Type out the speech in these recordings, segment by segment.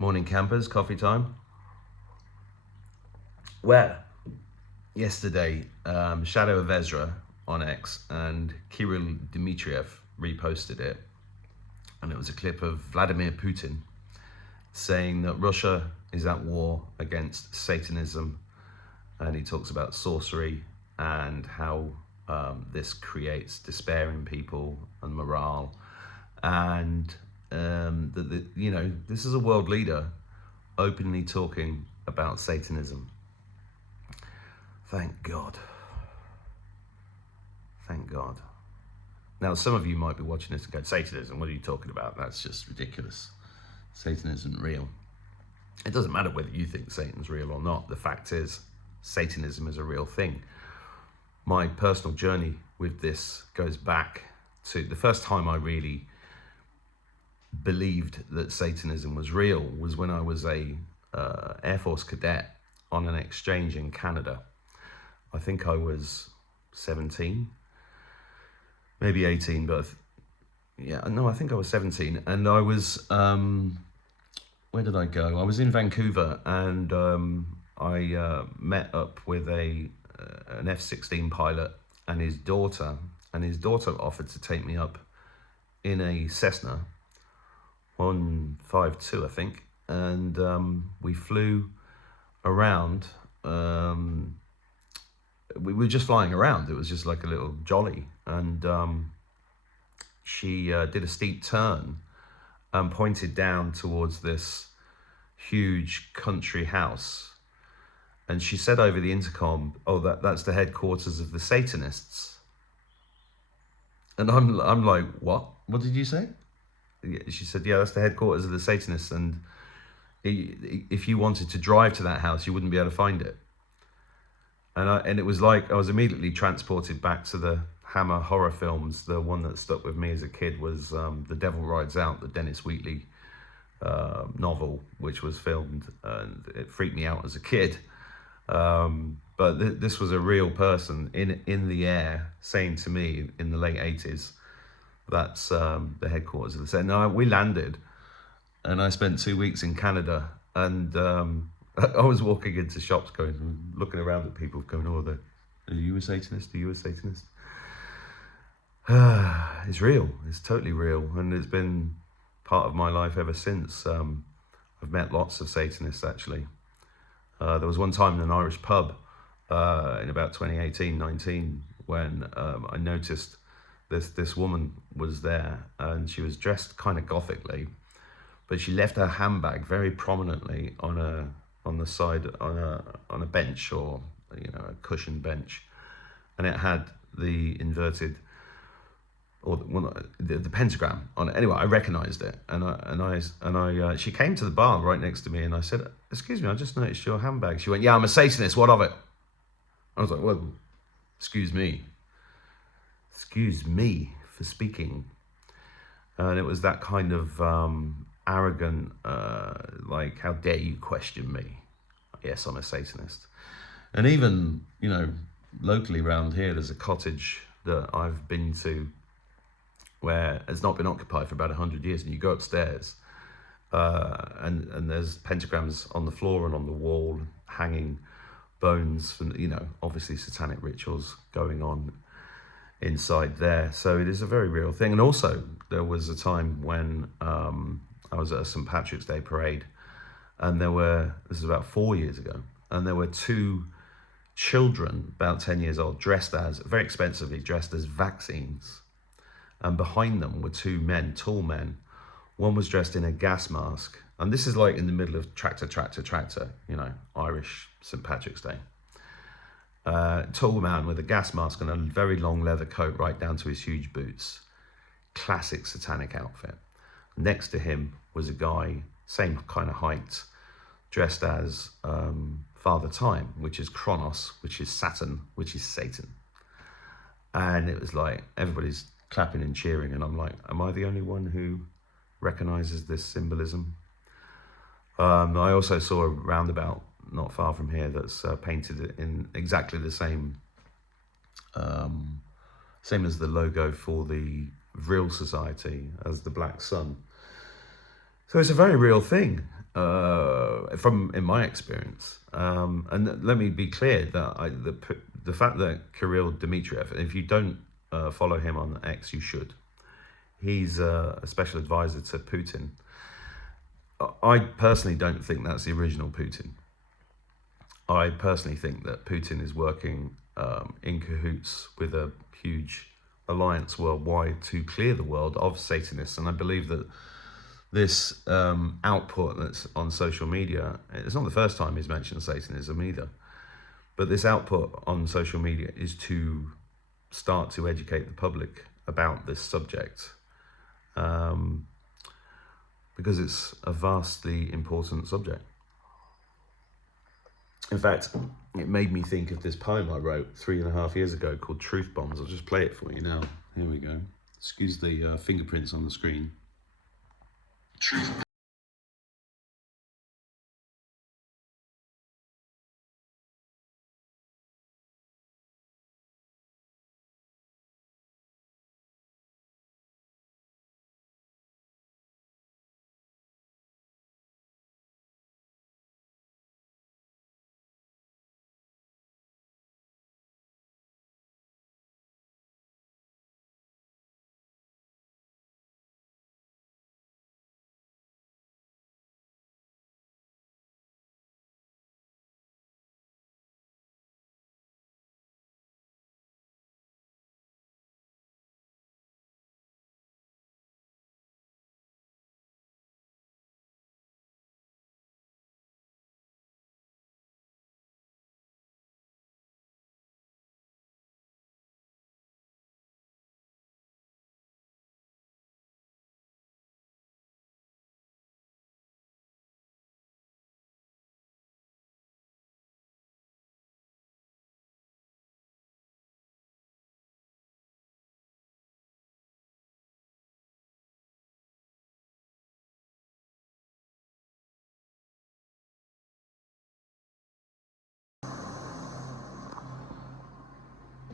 Morning campers, coffee time. Well, yesterday, Shadow of Ezra on X and Kirill Dmitriev reposted it. And it was a clip of Vladimir Putin saying that Russia is at war against Satanism. And he talks about sorcery and how this creates despair in people and morale. And this is a world leader openly talking about Satanism. Thank God. Thank God. Now, some of you might be watching this and go, Satanism, what are you talking about? That's just ridiculous. Satan isn't real. It doesn't matter whether you think Satan's real or not. The fact is, Satanism is a real thing. My personal journey with this goes back to the first time I really believed that Satanism was real was when I was a Air Force cadet on an exchange in Canada. I think I was 17, maybe 18, but I think I was 17. And I was, where did I go? I was in Vancouver, and I met up with an F-16 pilot and his daughter. And his daughter offered to take me up in a Cessna 152, I think. And we flew around. We were just flying around. It was just like a little jolly. And she did a steep turn and pointed down towards this huge country house. And she said over the intercom, "Oh, that's the headquarters of the Satanists." And I'm like, "What? What did you say?" She said, "Yeah, that's the headquarters of the Satanists. And if you wanted to drive to that house, you wouldn't be able to find it." And it was like I was immediately transported back to the Hammer horror films. The one that stuck with me as a kid was The Devil Rides Out, the Dennis Wheatley novel, which was filmed, and it freaked me out as a kid. But this was a real person in the air saying to me in the late 80s, that's the headquarters of the Senate. No, we landed, and I spent 2 weeks in Canada, and I was walking into shops, looking around at people, going, "Oh, are you a Satanist? Are you a Satanist?" It's real. It's totally real, and it's been part of my life ever since. I've met lots of Satanists, actually. There was one time in an Irish pub in about 2018, 19, when I noticed this woman was there, and she was dressed kind of gothically, but she left her handbag very prominently on the side on a bench, or a cushioned bench, and it had the inverted, or the pentagram on it. Anyway, I recognized it, and she came to the bar right next to me, and I said, "Excuse me, I just noticed your handbag." She went, "Yeah, I'm a Satanist, what of it?" I was like, "Well, excuse me for speaking." And it was that kind of arrogant, like, "How dare you question me?" Yes, I'm a Satanist. And even, locally around here, there's a cottage that I've been to where it's not been occupied for about 100 years, and you go upstairs, and there's pentagrams on the floor and on the wall, hanging bones from, obviously satanic rituals going on inside there. So it is a very real thing. And also, there was a time when I was at a St. Patrick's Day parade, and this is about 4 years ago, and there were two children, about 10 years old, very expensively dressed as vaccines. And behind them were two men, tall men. One was dressed in a gas mask. And this is like in the middle of tractor, Irish St. Patrick's Day. Tall man with a gas mask and a very long leather coat right down to his huge boots. Classic satanic outfit. Next to him was a guy, same kind of height, dressed as Father Time, which is Kronos, which is Saturn, which is Satan. And it was like, everybody's clapping and cheering, and I'm like, am I the only one who recognizes this symbolism? I also saw a roundabout not far from here that's painted in exactly the same as the logo for the Vril Society, as the Black Sun. So it's a very real thing. from in my experience. And let me be clear that the fact that Kirill Dmitriev, if you don't follow him on X, you should. He's a special advisor to Putin. I personally don't think that's the original Putin. I personally think that Putin is working in cahoots with a huge alliance worldwide to clear the world of Satanists. And I believe that this output that's on social media, it's not the first time he's mentioned Satanism either, but this output on social media is to start to educate the public about this subject, because it's a vastly important subject. In fact, it made me think of this poem I wrote 3.5 years ago called Truth Bombs. I'll just play it for you now. Here we go. Excuse the fingerprints on the screen. Truth.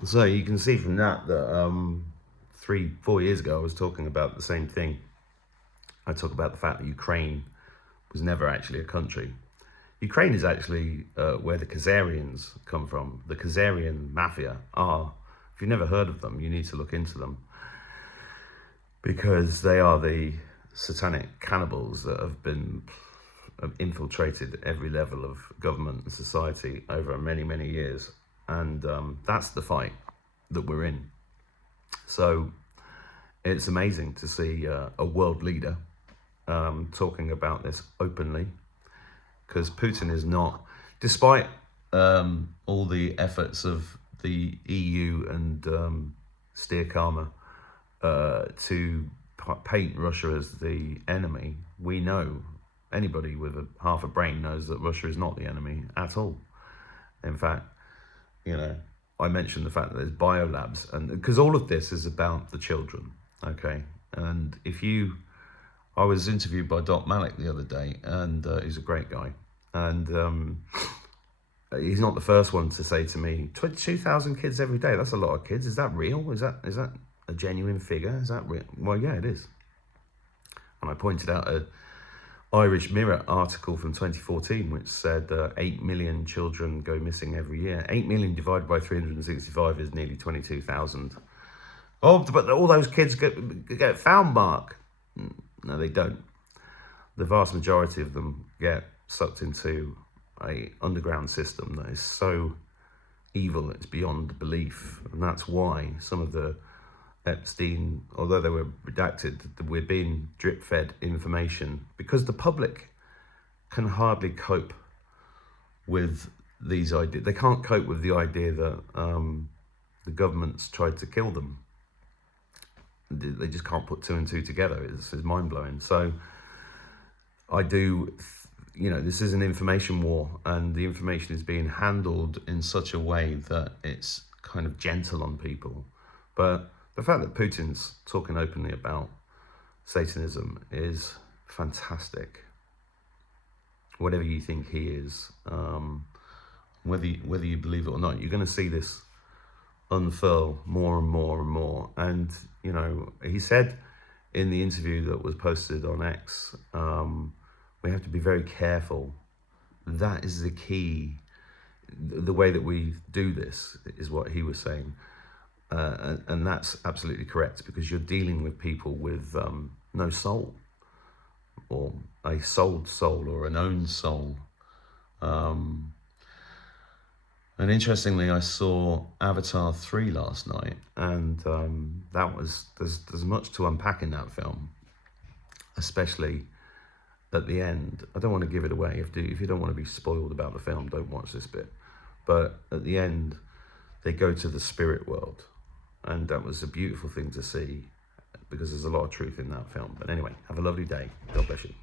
So you can see from that 3-4 years ago I was talking about the same thing. I talk about the fact that Ukraine was never actually a country. Ukraine is actually where the Khazarians come from. The Khazarian mafia are, if you've never heard of them, you need to look into them, because they are the satanic cannibals that have infiltrated every level of government and society over many, many years. And that's the fight that we're in. So it's amazing to see a world leader talking about this openly, because Putin is not, despite all the efforts of the EU and Steer Karma to paint Russia as the enemy, we know, anybody with half a brain knows that Russia is not the enemy at all. In fact, you know, I mentioned the fact that there's biolabs, and because all of this is about the children, okay? And I was interviewed by Doc Malik the other day, and he's a great guy, and he's not the first one to say to me, 22,000 kids every day, that's a lot of kids. Is that real? Is that a genuine figure? Is that real? Well, yeah, it is. And I pointed out a Irish Mirror article from 2014, which said 8 million children go missing every year. 8 million divided by 365 is nearly 22,000. Oh, but all those kids get found, Mark. No, they don't. The vast majority of them get sucked into a underground system that is so evil it's beyond belief. And that's why some of the Epstein, although they were redacted, we're being drip fed information, because the public can hardly cope with these ideas. They can't cope with the idea that the government's tried to kill them. They just can't put two and two together. It's mind blowing. So I do, this is an information war, and the information is being handled in such a way that it's kind of gentle on people. But the fact that Putin's talking openly about Satanism is fantastic. Whatever you think he is, whether you believe it or not, you're going to see this unfurl more and more and more. And, he said in the interview that was posted on X, We have to be very careful. That is the key. The way that we do this is what he was saying. And that's absolutely correct, because you're dealing with people with no soul, or a sold soul, or an owned soul. And interestingly, I saw Avatar 3 last night, and there's much to unpack in that film, especially at the end. I don't want to give it away. If you don't want to be spoiled about the film, don't watch this bit. But at the end, they go to the spirit world, and that was a beautiful thing to see, because there's a lot of truth in that film. But anyway, have a lovely day. God bless you.